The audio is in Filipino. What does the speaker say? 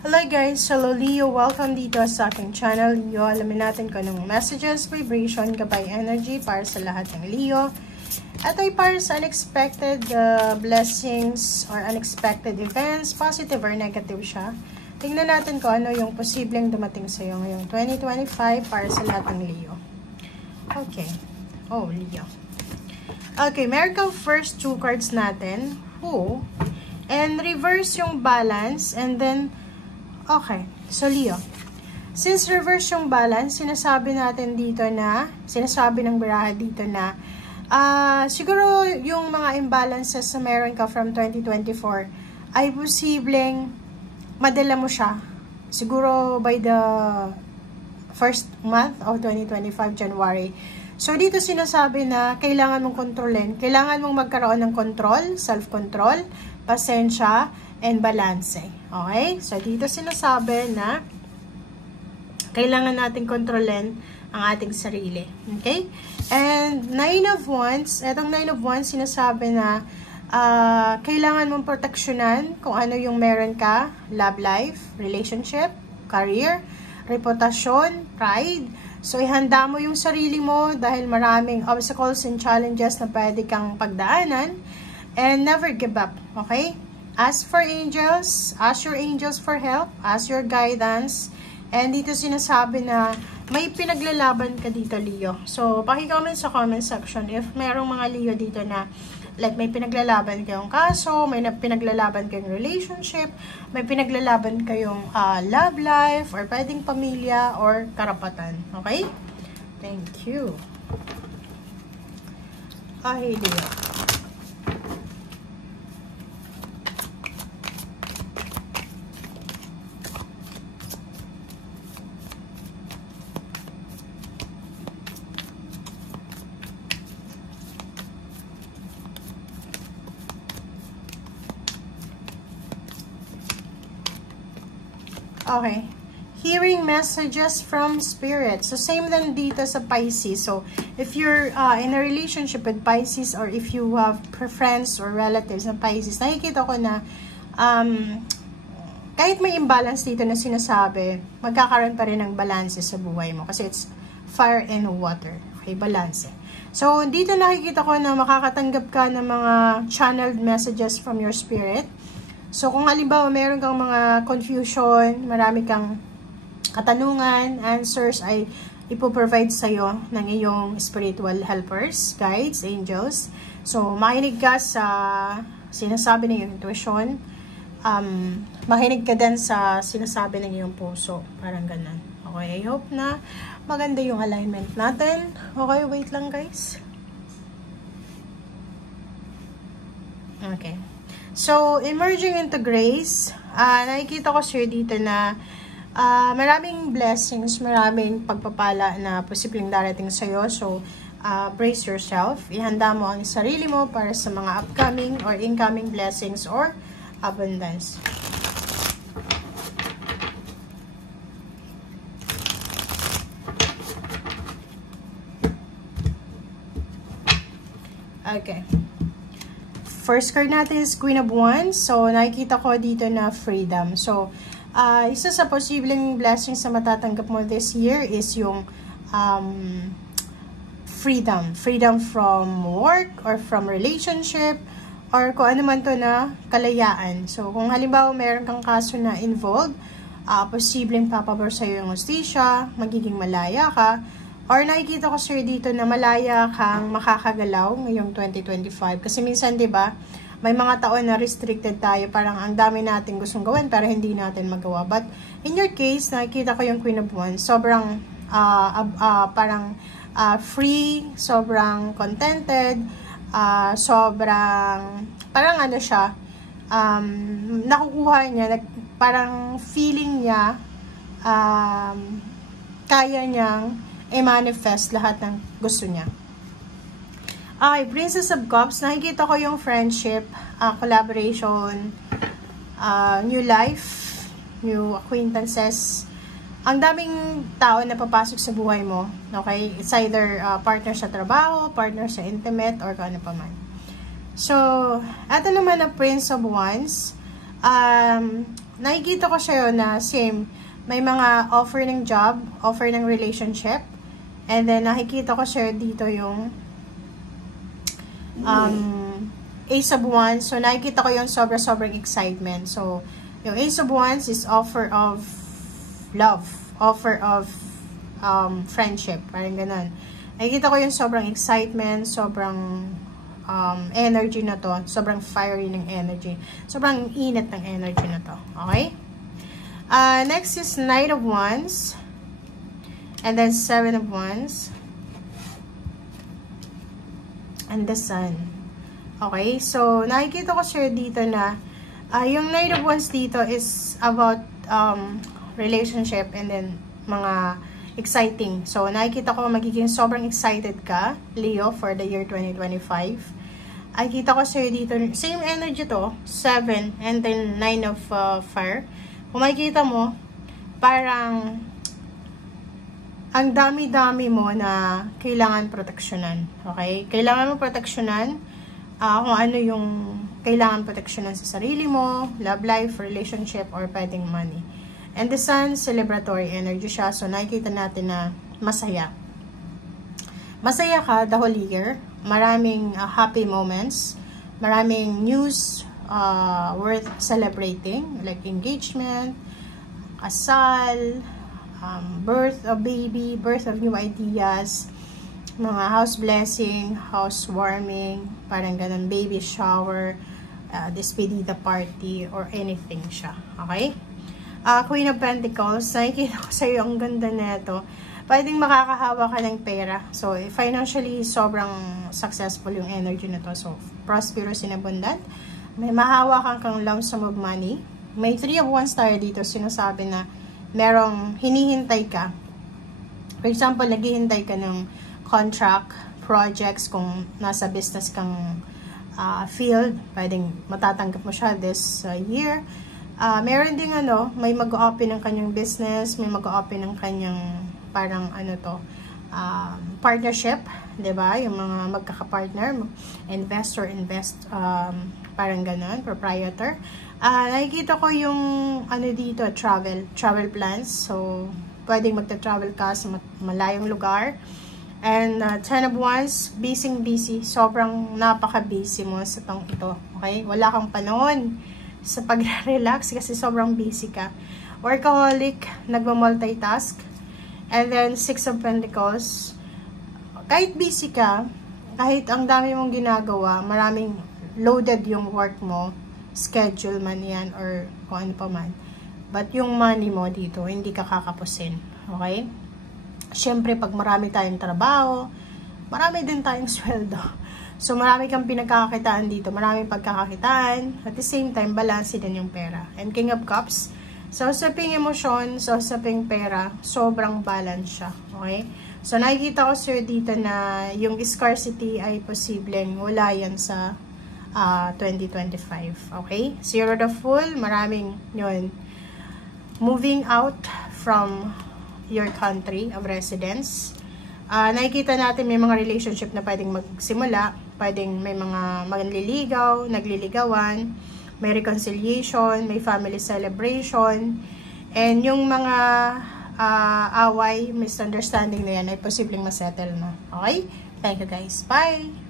Hello guys! Hello Leo! Welcome dito sa aking channel, Leo. Alamin natin kung anong messages, vibration, gabay energy para sa lahat ng Leo. At ay para sa unexpected blessings or unexpected events, positive or negative siya. Tingnan natin kung ano yung posibleng dumating sa iyo ngayong 2025 para sa lahat ng Leo. Okay. Oh, Leo. Okay, meron kang first two cards natin. Who? And reverse yung balance. And then okay, so Leo, since reverse yung balance, sinasabi natin dito na, sinasabi ng baraha dito na, siguro yung mga imbalances na meron ka from 2024 ay posibleng madala mo siya. Siguro by the first month of 2025, January. So dito sinasabi na kailangan mong kontrolin, kailangan mong magkaroon ng control, self-control, pasensya, and balance. Okay? So, dito sinasabi na kailangan natin kontrolin ang ating sarili. Okay? And, Nine of Wands, etong Nine of Wands, sinasabi na kailangan mong proteksyonan kung ano yung meron ka, love life, relationship, career, reputasyon, pride. So, ihanda mo yung sarili mo dahil maraming obstacles and challenges na pwede kang pagdaanan. And never give up. Okay? Ask for angels, ask your angels for help, ask your guidance. And dito sinasabi na may pinaglalaban ka dito, Leo. So, paki-comment sa comment section if merong mga Leo dito na like may pinaglalaban kayong kaso, may pinaglalaban kayong relationship, may pinaglalaban kayong love life, or pwedeng pamilya, or karapatan. Okay? Thank you. Okay, Leo. Okay. Hearing messages from spirit. So, same din dito sa Pisces. So, if you're in a relationship with Pisces or if you have friends or relatives na Pisces, nakikita ko na kahit may imbalance dito na sinasabi, magkakaroon pa rin ng balance sa buhay mo. Kasi it's fire and water. Okay, balance. So, dito nakikita ko na makakatanggap ka ng mga channeled messages from your spirit. So, kung halimbawa meron kang mga confusion, marami kang katanungan, answers ay ipoprovide sa'yo ng iyong spiritual helpers, guides, angels. So, makinig ka sa sinasabi ng iyong intuition. Makinig ka din sa sinasabi ng iyong puso. Parang ganun. Okay, I hope na maganda yung alignment natin. Okay, wait lang guys. Okay. So, emerging into grace, nakikita ko sir dito na maraming blessings, maraming pagpapala na posibleng darating sa'yo. So, brace yourself. Ihanda mo ang sarili mo para sa mga upcoming or incoming blessings or abundance. Okay. First card natin is Queen of Wands. So, nakikita ko dito na freedom. So, isa sa posibleng blessings na matatanggap mo this year is yung freedom. Freedom from work or from relationship or kung ano man to na kalayaan. So, kung halimbawa meron kang kaso na involved, posibleng papabor sa'yo yung hustisya, magiging malaya ka. Or nakikita ko sir dito na malaya kang makakagalaw ngayong 2025. Kasi minsan 'di ba, may mga taon na restricted tayo, parang ang dami natin gustong gawin pero hindi natin magawa. But in your case, nakikita ko yung Queen of Wands, sobrang parang free, sobrang contented, sobrang parang ano siya, nakukuha niya, parang feeling niya kaya niyang i-manifest lahat ng gusto niya. Okay, Princess of Cups, nakikita ko yung friendship, collaboration, new life, new acquaintances. Ang daming tao na papasok sa buhay mo, okay? It's either partner sa trabaho, partner sa intimate, or kung ano pa man. So, ito naman na Prince of Wands. nakikita ko sa'yo na same, may mga offer ng job, offer ng relationship, and then nakikita ko sa'yo dito yung Ace of Wands. So, nakikita ko yung sobrang excitement. So, yung Ace of Wands is offer of love, offer of friendship, parang ganun. Nakikita ko yung sobrang excitement, sobrang energy na to, sobrang fiery ng energy, sobrang init ng energy na to. Okay? Next is Knight of Wands, and then 7 of Wands, and the Sun. Okay? So, nakikita ko sir dito na yung Knight of Wands dito is about relationship and then mga exciting. So, nakikita ko magiging sobrang excited ka, Leo, for the year 2025. Ay, kita ko sa'yo dito, same energy to, 7, and then 9 of fire. Kung makikita mo, parang ang dami-dami mo na kailangan proteksyonan. Okay? Kailangan mo proteksyonan kung ano yung kailangan proteksyonan sa sarili mo, love life, relationship, or pwedeng money. And the Sun, celebratory energy siya. So, nakikita natin na masaya. Masaya ka the whole year. Maraming happy moments. Maraming news worth celebrating. Like engagement, kasal, birth of baby, birth of new ideas, mga house blessing, housewarming, parang ganun, baby shower, despedida party, or anything siya. Okay? Queen of Pentacles, nakikita ko sa'yo ang ganda nito. Pwedeng makakahawa ka ng pera. So, financially, sobrang successful yung energy na to. So, prosperous and abundant. May mahawakan kang lump sum of money. May 3 of Wands tayo dito. Sinasabi na merong hinihintay ka. For example, naghihintay ka ng contract, projects, kung nasa business kang field, pwedeng matatanggap mo siya this year. Meron ding may mag-open ng kanyang business, may mag-open ng kanyang parang partnership, 'di ba? Yung mga magkaka-partner, investor, parang ganun, proprietor. Nakikita ko yung dito, travel plans. So, pwedeng magta-travel ka sa malayong lugar. And 10 of Wands, busy. Sobrang napaka-busy mo sa tong ito. Okay? Wala kang panahon sa pag-relax kasi sobrang busy ka. Workaholic, nagma-multitask. And then 6 of Pentacles, kahit busy ka, kahit ang dami mong ginagawa, maraming loaded yung work mo, schedule man yan or kung ano pa man. But yung money mo dito, hindi ka kakapusin. Okay? Siyempre, pag marami tayong trabaho, marami din tayong sweldo. So, marami kang pinagkakakitaan dito. Maraming pagkakakitaan. At the same time, balance din yung pera. And King of Cups, sa usaping emosyon, sa usaping pera, sobrang balance siya. Okay? So, nakikita ko sir dito na yung scarcity ay posibleng wala yan sa 2025. Okay? Zero the Fool, maraming yun. Moving out from your country of residence. Nakikita natin may mga relationship na pwedeng magsimula, pwedeng may mga manliligaw, nagliligawan, may reconciliation, may family celebration, and yung mga away, misunderstanding na yan ay posibleng masettle na. Okay? Thank you guys. Bye!